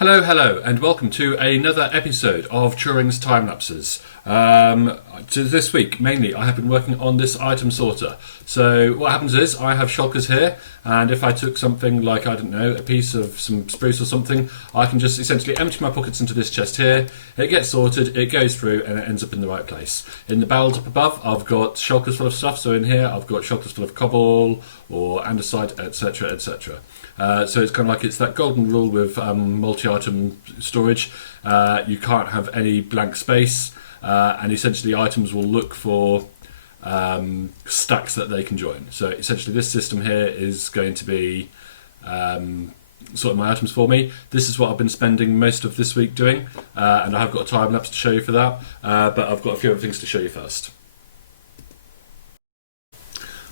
Hello, and welcome to another episode of Turing's Time Lapses. To this week, mainly, I have been working on this item sorter. So what happens is, I have shulkers here, and if I took something like, I don't know, a piece of some spruce or something, I can just essentially empty my pockets into this chest here, it gets sorted, it goes through, and it ends up in the right place. In the barrels up above, I've got shulkers full of stuff, so in here I've got shulkers full of cobble, or andesite, etc, etc. So it's kind of like it's that golden rule with multi-item storage. You can't have any blank space, and essentially items will look for stacks that they can join. So essentially this system here is going to be sorting my items for me. This is what I've been spending most of this week doing, and I have got a time lapse to show you for that, but I've got a few other things to show you first.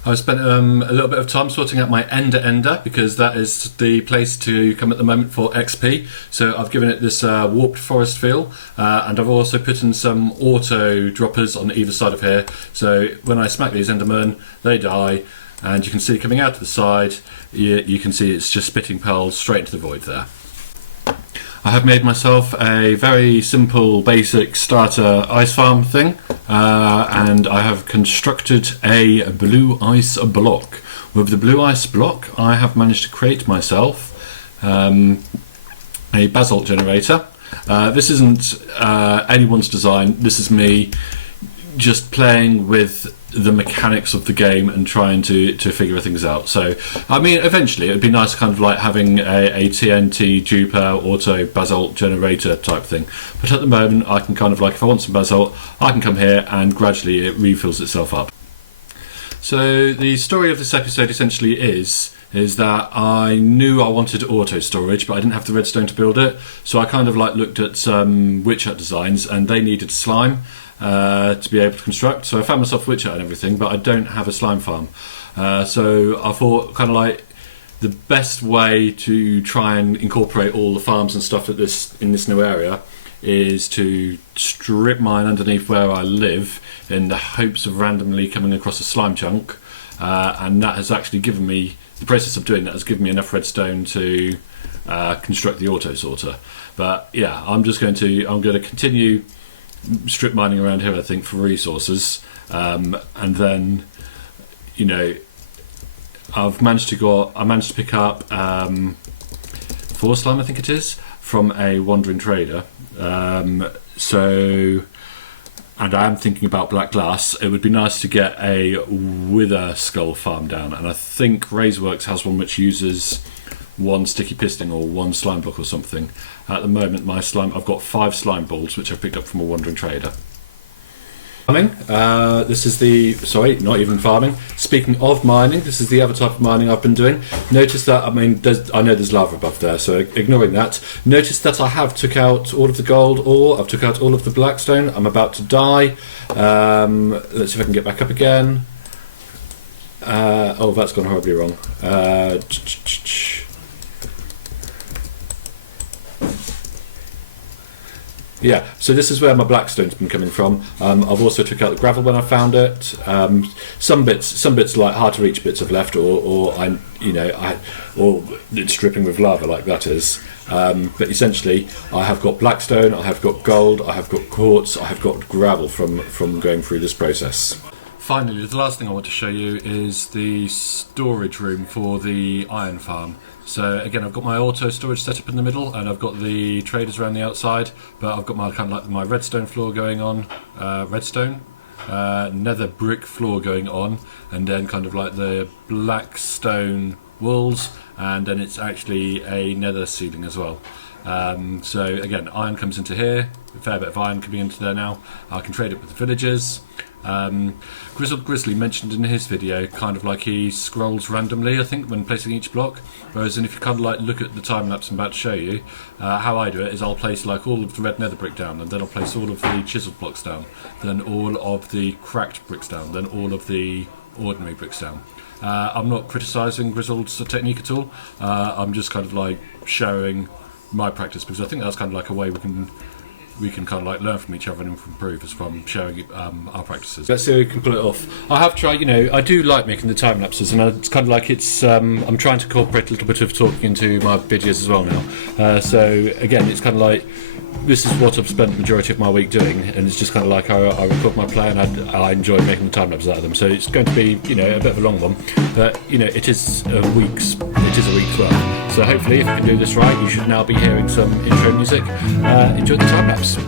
I've spent a little bit of time sorting out my ender because that is the place to come at the moment for XP. So I've given it this warped forest feel, and I've also put in some auto droppers on either side of here. So when I smack these endermen, they die, and you can see coming out to the side, you can see it's just spitting pearls straight into the void there. I have made myself a very simple, basic starter ice farm thing, and I have constructed a blue ice block. With the blue ice block, I have managed to create myself a basalt generator. This isn't anyone's design, this is me just playing with the mechanics of the game and trying to figure things out. So I mean, eventually it would be nice kind of like having a TNT duper auto basalt generator type thing, but at the moment I can kind of like, if I want some basalt, I can come here and gradually it refills itself up. So the story of this episode essentially is that I knew I wanted auto storage, but I didn't have the redstone to build it, so I kind of like looked at some witch hut designs and they needed slime to be able to construct. So I found myself witch hut and everything, but I don't have a slime farm. So I thought kind of like the best way to try and incorporate all the farms and stuff in this new area is to strip mine underneath where I live in the hopes of randomly coming across a slime chunk, and that has actually given me, the process of doing that has given me enough redstone to construct the auto sorter. But yeah, I'm going to continue strip mining around here, I think, for resources, and then, you know, I managed to pick up 4 slime, I think it is, from a wandering trader. So, and I am thinking about black glass. It would be nice to get a wither skull farm down, and I think Razorworks has one which uses 1 sticky piston or 1 slime block or something. At the moment, my slime, I've got 5 slime balls which I picked up from a wandering trader. Farming. This is the, sorry, not even farming. Speaking of mining, this is the other type of mining I've been doing. Notice that, I mean, I know there's lava above there, so ignoring that. Notice that I have took out all of the gold ore, I've took out all of the blackstone. I'm about to die. Let's see if I can get back up again. Oh, that's gone horribly wrong. Yeah, so this is where my blackstone's been coming from. I've also took out the gravel when I found it. Some bits like hard to reach bits have left, or it's dripping with lava like that is. But essentially, I have got blackstone, I have got gold, I have got quartz, I have got gravel from going through this process. Finally, the last thing I want to show you is the storage room for the iron farm. So again, I've got my auto storage set up in the middle, and I've got the traders around the outside, but I've got my kind of like my redstone floor going on, nether brick floor going on, and then kind of like the black stone walls, and then it's actually a nether ceiling as well. So again, iron comes into here, a fair bit of iron coming into there now. I can trade it with the villagers. Grizzled Grizzly mentioned in his video kind of like he scrolls randomly, I think, when placing each block, whereas if you kind of like look at the time lapse I'm about to show you, how I do it is I'll place like all of the red nether brick down, and then I'll place all of the chiseled blocks down, then all of the cracked bricks down, then all of the ordinary bricks down. I'm not criticising Grizzled's technique at all, I'm just kind of like showing my practice, because I think that's kind of like a way we can we can kind of like learn from each other and improve as from sharing our practices. Let's see how we can pull it off. I have tried, I do like making the time lapses, and it's kind of like I'm trying to incorporate a little bit of talking into my videos as well now. So again, it's kind of like, this is what I've spent the majority of my week doing, and it's just kind of like I record my play and I enjoy making the time lapses out of them. So it's going to be a bit of a long one, but it is a week's work. So hopefully, if you can do this right, you should now be hearing some intro music. Enjoy the time lapse.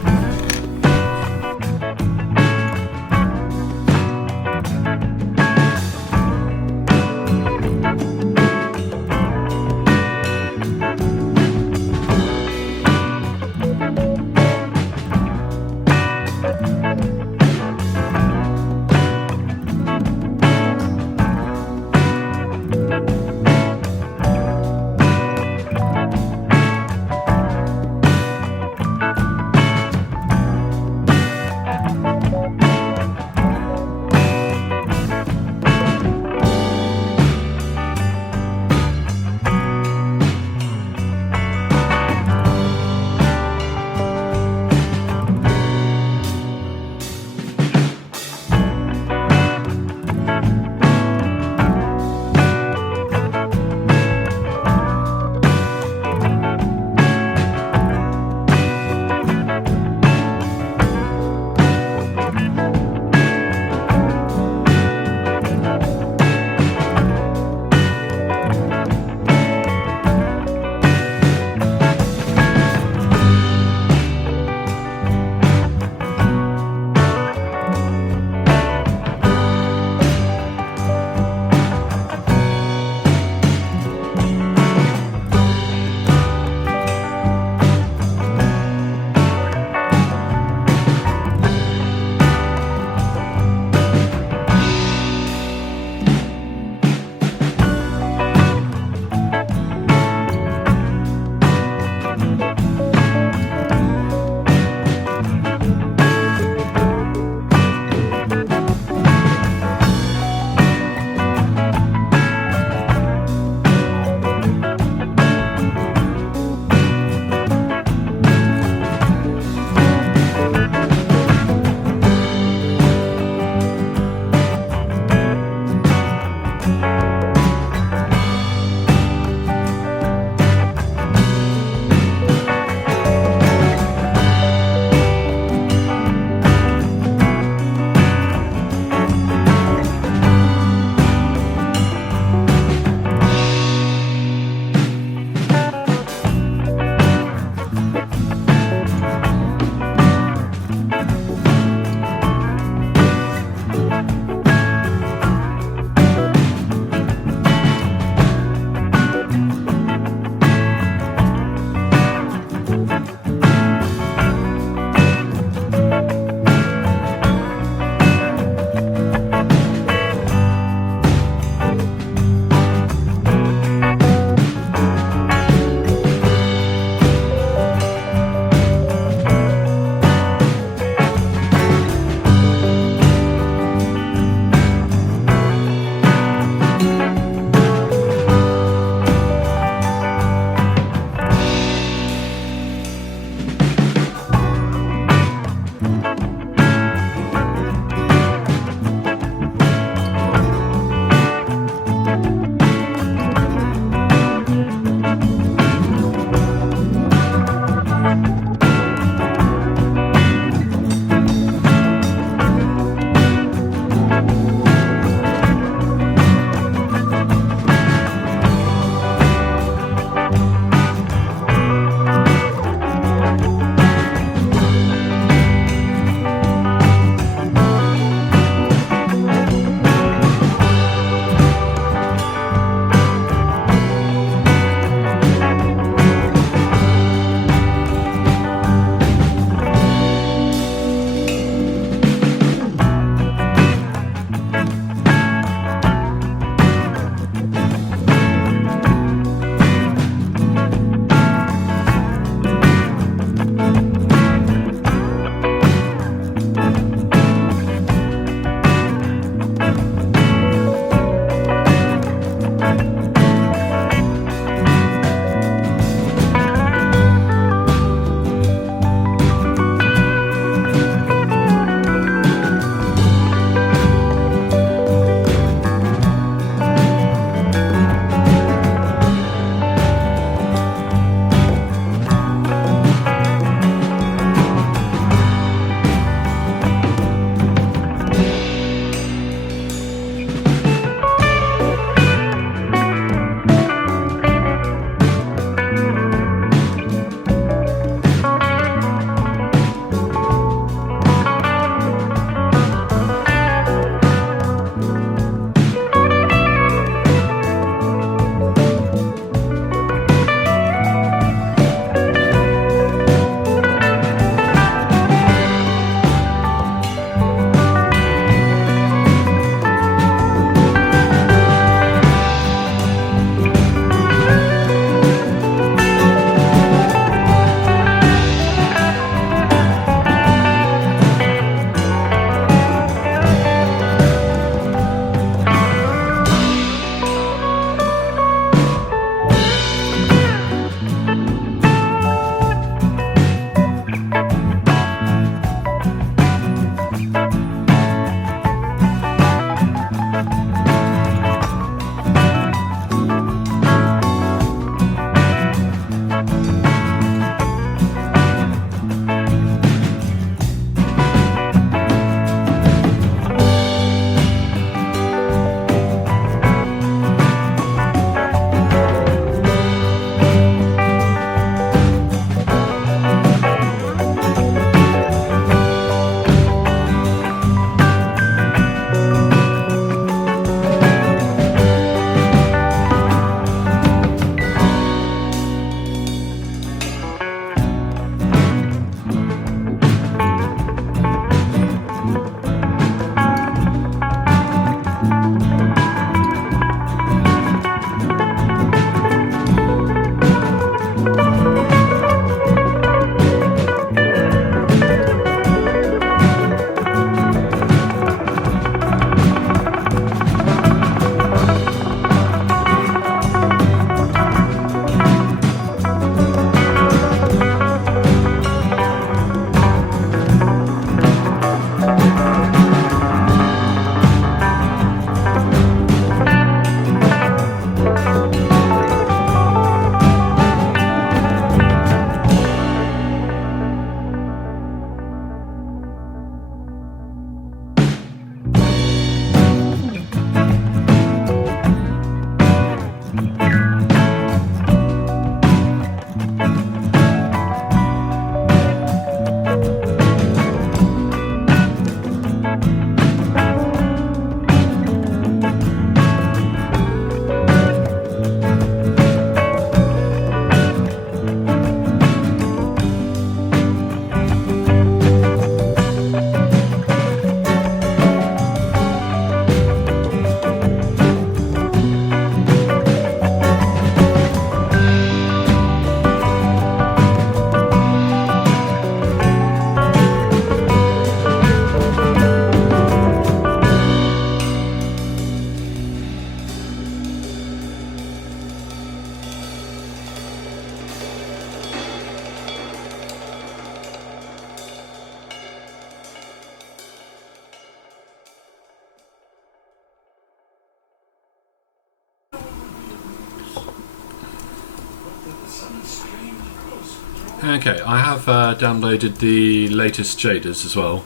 Okay, I have downloaded the latest shaders as well,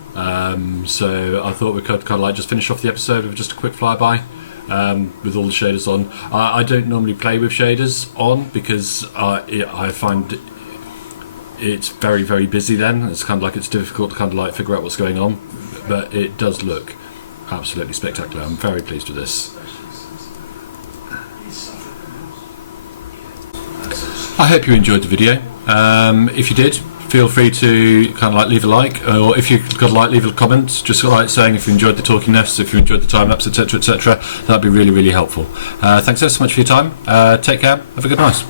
so I thought we could kind of like just finish off the episode with just a quick flyby with all the shaders on. I don't normally play with shaders on because I find it's very, very busy then. It's kind of like it's difficult to kind of like figure out what's going on, but it does look absolutely spectacular. I'm very pleased with this. I hope you enjoyed the video. If you did, feel free to kind of like leave a like, or if you've got a like, leave a comment, just like saying if you enjoyed the talking nests, if you enjoyed the time lapse, etc., etc. That'd be really, really helpful. Thanks so much for your time. Take care. Have a good night.